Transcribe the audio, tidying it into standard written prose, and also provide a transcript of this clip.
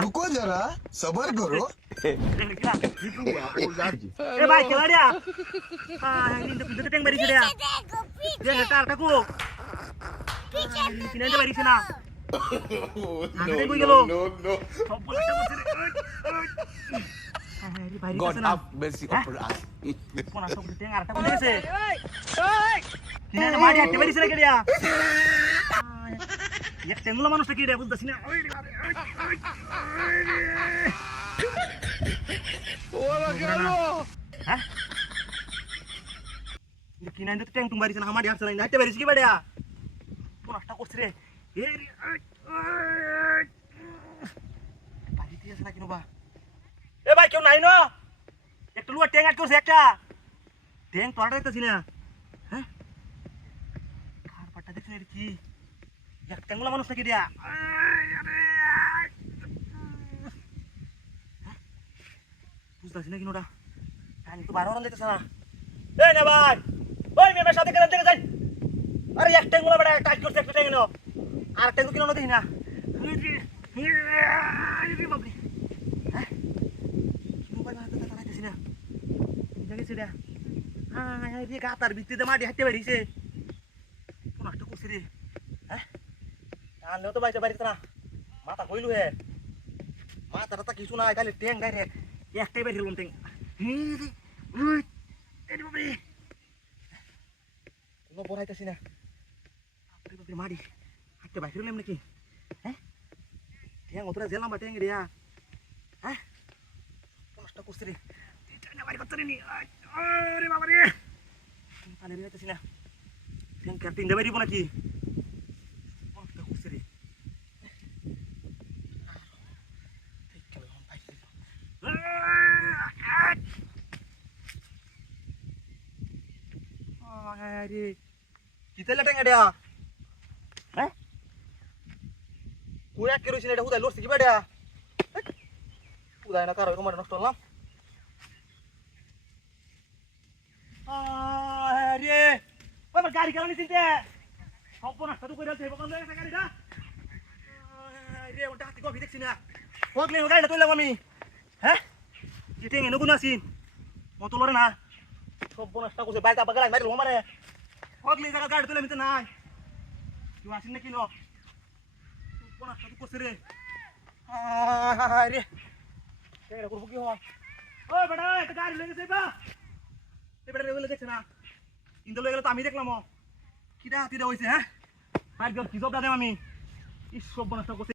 रुको जरा सबर करो এ ভাই কেলাড়িয়া কিন্তু কিন্তু ট্যাং বাড়িছে রে যে নেটার টাকু কিনে দে বাড়িছে না আগে কই গেল সব বলটা বসে রে God have mercy upon us. কোন সব ট্যাং আরটা কোন গেছে কিনে দে মারি হাঁটতে বাড়িছে রে কেলিয়া এক ট্যাংগুলো মানুষটা কি রে বুঝতাছি না ওরা গেল হ্যাঁ কিনা তো ট্যাং টুম বাড়িছে না আমার হাঁটছে না হাঁটতে বাড়িছে কি বাড়িয়া কোন একটা করছে রে বাড়িতে আছে না কিনো বা এ ভাই কেউ নাই না একটা লুয়া ট্যাং আট করছে একটা ট্যাং তোরা দেখতেছি না হ্যাঁ কার পাটটা দেখছিস এটা কি এক ট্যাংগুলো মানুষ নাকি দিয়া বুঝতেছি না কিনোটা টাইম তো 12 দিতেছে না এই না ভাই ওই মেয়ের সাথে কেন দেখে যাই আরে এক ট্যাঙ্গুলো বড় টাইট করতে একটা ট্যাঙ্গ নাও আর ট্যাঙ্গু কিনো না দেখি না বাবরি হ্যাঁ মোবাইল হাতে তারা দেখছি না জায়গা ছেড়ে হ্যাঁ রে গাতার ভিত্তিতে মাটি হাঁটতে পারিছে কোন একটা করছে রে হ্যাঁ আনলেও তো বাইতে পারিস না মাথা কইলু হে মাথাটা তা কিছু না খালি ট্যাং গাইরে একটাই বাইরে হলাম ট্যাং কোনো বড়াইতেছি না মারি হাঁটতে বাইরে হলাম নাকি হ্যাঁ ট্যাং অতটা জেলাম বা ট্যাং রিয়া হ্যাঁ কষ্ট করছে রে বাড়ি করতে নি আরে বাবা রে পানি বেরোতেছি না ট্যাং কাটিং দেবে দিব নাকি কষ্ট করছে রে আরে কিতেলা ট্যাং এডা হ্যাঁ কুয়া কেরোসিন এটা হুদাই লড়ছে কি বাড়া হুদাই না কারো কমার নষ্ট হলাম আরে আমার গাড়ি কেন নিছিতে সব নষ্ট তো কইরা দেব কোন জায়গা গাড়িটা আরে ওটা হাতি কফি দেখছি না ওগলে গাড়িটা তুইলাম আমি হ্যাঁ জিতে এনে কোন আছিস মত লরে না সব নষ্ট করছে বাইটা বাগালাই মারিল আমারে ওগলে জায়গা গাড়ি তুইলাম তো নাই তুই আসিস না কিনো কোন নষ্ট করছে রে আরে কেডা করব কি হয় ওই বেটা একটা গাড়ি লয়ে গেছে বা এবারে রেগুলে দেখছ না ইন্দল হয়ে গেল তো আমি দেখলাম কিটা হাতিটা হইছে হ্যাঁ বাইর কি জব দাম আমি এই সব নষ্ট করছে